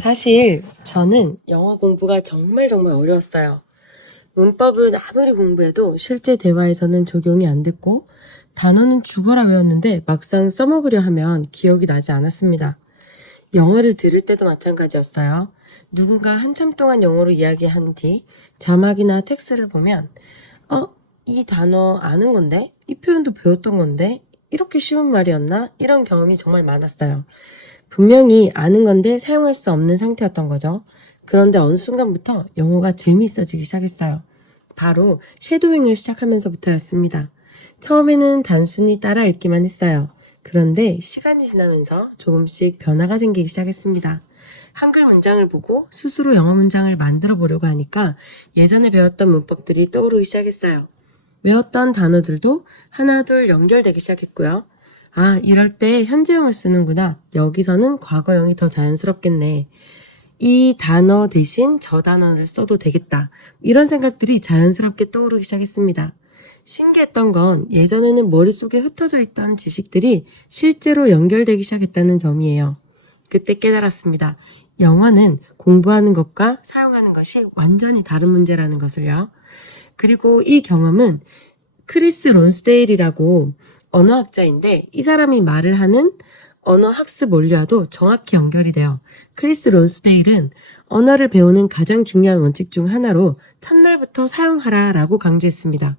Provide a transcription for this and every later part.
사실 저는 영어 공부가 정말 어려웠어요. 문법은 아무리 공부해도 실제 대화에서는 적용이 안 됐고 단어는 죽어라 외웠는데 막상 써먹으려 하면 기억이 나지 않았습니다. 영어를 들을 때도 마찬가지였어요. 누군가 한참 동안 영어로 이야기한 뒤 자막이나 텍스트를 보면 이 단어 아는 건데? 이 표현도 배웠던 건데? 이렇게 쉬운 말이었나? 이런 경험이 정말 많았어요. 분명히 아는 건데 사용할 수 없는 상태였던 거죠. 그런데 어느 순간부터 영어가 재미있어지기 시작했어요. 바로 쉐도잉을 시작하면서부터였습니다. 처음에는 단순히 따라 읽기만 했어요. 그런데 시간이 지나면서 조금씩 변화가 생기기 시작했습니다. 한글 문장을 보고 스스로 영어 문장을 만들어 보려고 하니까 예전에 배웠던 문법들이 떠오르기 시작했어요. 외웠던 단어들도 하나둘 연결되기 시작했고요. 이럴 때 현재형을 쓰는구나. 여기서는 과거형이 더 자연스럽겠네. 이 단어 대신 저 단어를 써도 되겠다. 이런 생각들이 자연스럽게 떠오르기 시작했습니다. 신기했던 건 예전에는 머릿속에 흩어져 있던 지식들이 실제로 연결되기 시작했다는 점이에요. 그때 깨달았습니다. 영어는 공부하는 것과 사용하는 것이 완전히 다른 문제라는 것을요. 그리고 이 경험은 크리스 론스데일이라고 언어학자인데 이 사람이 말을 하는 언어학습 원리와도 정확히 연결이 돼요. 크리스 론스데일은 언어를 배우는 가장 중요한 원칙 중 하나로 첫날부터 사용하라 라고 강조했습니다.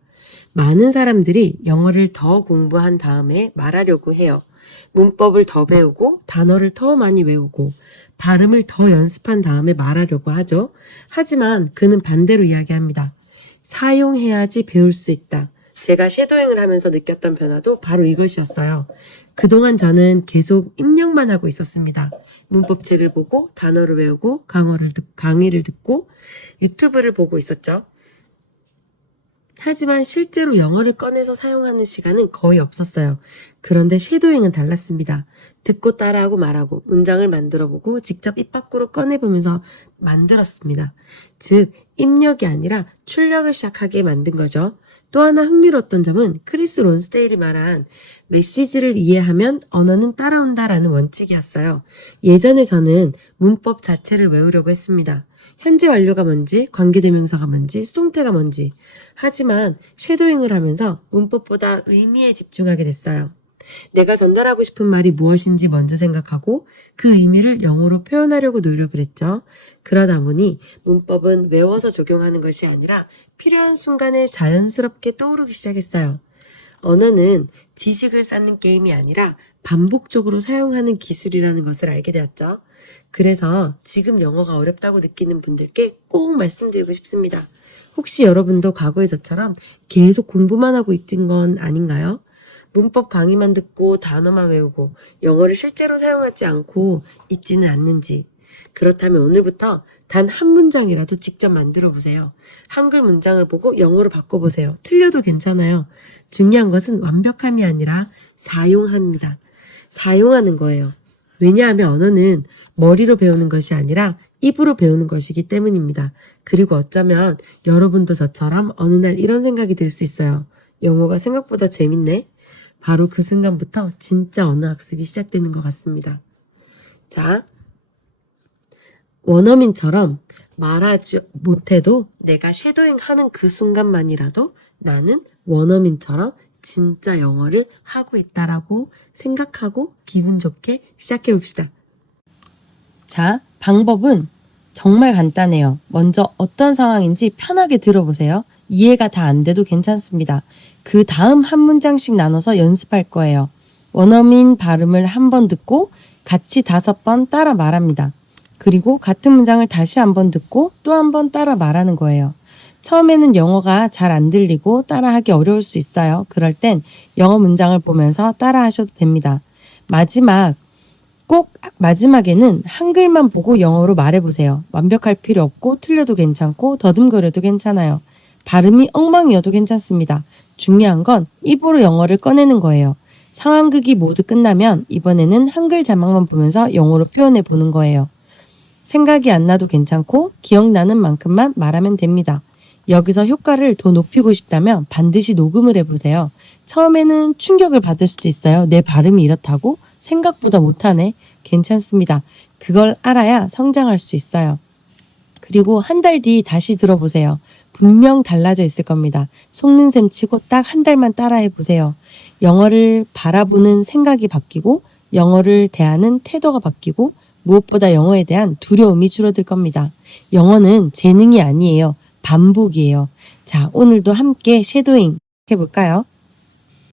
많은 사람들이 영어를 더 공부한 다음에 말하려고 해요. 문법을 더 배우고 단어를 더 많이 외우고 발음을 더 연습한 다음에 말하려고 하죠. 하지만 그는 반대로 이야기합니다. 사용해야지 배울 수 있다. 제가 쉐도잉을 하면서 느꼈던 변화도 바로 이것이었어요. 그동안 저는 계속 입력만 하고 있었습니다. 문법책을 보고 단어를 외우고 강의를 듣고 유튜브를 보고 있었죠. 하지만 실제로 영어를 꺼내서 사용하는 시간은 거의 없었어요. 그런데 쉐도잉은 달랐습니다. 듣고 따라하고 말하고 문장을 만들어보고 직접 입 밖으로 꺼내보면서 만들었습니다. 즉 입력이 아니라 출력을 시작하게 만든 거죠. 또 하나 흥미로웠던 점은 크리스 론스데일이 말한 메시지를 이해하면 언어는 따라온다라는 원칙이었어요. 예전에 저는 문법 자체를 외우려고 했습니다. 현재 완료가 뭔지, 관계대명사가 뭔지, 수동태가 뭔지. 하지만 쉐도잉을 하면서 문법보다 의미에 집중하게 됐어요. 내가 전달하고 싶은 말이 무엇인지 먼저 생각하고 그 의미를 영어로 표현하려고 노력을 했죠. 그러다 보니 문법은 외워서 적용하는 것이 아니라 필요한 순간에 자연스럽게 떠오르기 시작했어요. 언어는 지식을 쌓는 게임이 아니라 반복적으로 사용하는 기술이라는 것을 알게 되었죠. 그래서 지금 영어가 어렵다고 느끼는 분들께 꼭 말씀드리고 싶습니다. 혹시 여러분도 과거의 저처럼 계속 공부만 하고 있진 건 아닌가요? 문법 강의만 듣고 단어만 외우고 영어를 실제로 사용하지 않고 있지는 않는지. 그렇다면 오늘부터 단 한 문장이라도 직접 만들어 보세요. 한글 문장을 보고 영어로 바꿔보세요. 틀려도 괜찮아요. 중요한 것은 완벽함이 아니라 사용합니다. 사용하는 거예요. 왜냐하면 언어는 머리로 배우는 것이 아니라 입으로 배우는 것이기 때문입니다. 그리고 어쩌면 여러분도 저처럼 어느 날 이런 생각이 들 수 있어요. 영어가 생각보다 재밌네. 바로 그 순간부터 진짜 언어 학습이 시작되는 것 같습니다. 자, 원어민처럼 말하지 못해도 내가 쉐도잉 하는 그 순간만이라도 나는 원어민처럼 진짜 영어를 하고 있다라고 생각하고 기분 좋게 시작해 봅시다. 자, 방법은 정말 간단해요. 먼저 어떤 상황인지 편하게 들어보세요. 이해가 다 안 돼도 괜찮습니다. 그 다음 한 문장씩 나눠서 연습할 거예요. 원어민 발음을 한 번 듣고 같이 5번 따라 말합니다. 그리고 같은 문장을 다시 한 번 듣고 또 한 번 따라 말하는 거예요. 처음에는 영어가 잘 안 들리고 따라하기 어려울 수 있어요. 그럴 땐 영어 문장을 보면서 따라 하셔도 됩니다. 꼭 마지막에는 한글만 보고 영어로 말해보세요. 완벽할 필요 없고 틀려도 괜찮고 더듬거려도 괜찮아요. 발음이 엉망이어도 괜찮습니다. 중요한 건 입으로 영어를 꺼내는 거예요. 상황극이 모두 끝나면 이번에는 한글 자막만 보면서 영어로 표현해 보는 거예요. 생각이 안 나도 괜찮고 기억나는 만큼만 말하면 됩니다. 여기서 효과를 더 높이고 싶다면 반드시 녹음을 해보세요. 처음에는 충격을 받을 수도 있어요. 내 발음이 이렇다고? 생각보다 못하네. 괜찮습니다. 그걸 알아야 성장할 수 있어요. 그리고 한 달 뒤 다시 들어보세요. 분명 달라져 있을 겁니다. 속는 셈 치고 딱 한 달만 따라해 보세요. 영어를 바라보는 생각이 바뀌고 영어를 대하는 태도가 바뀌고 무엇보다 영어에 대한 두려움이 줄어들 겁니다. 영어는 재능이 아니에요. 반복이에요. 자, 오늘도 함께 쉐도잉 해볼까요?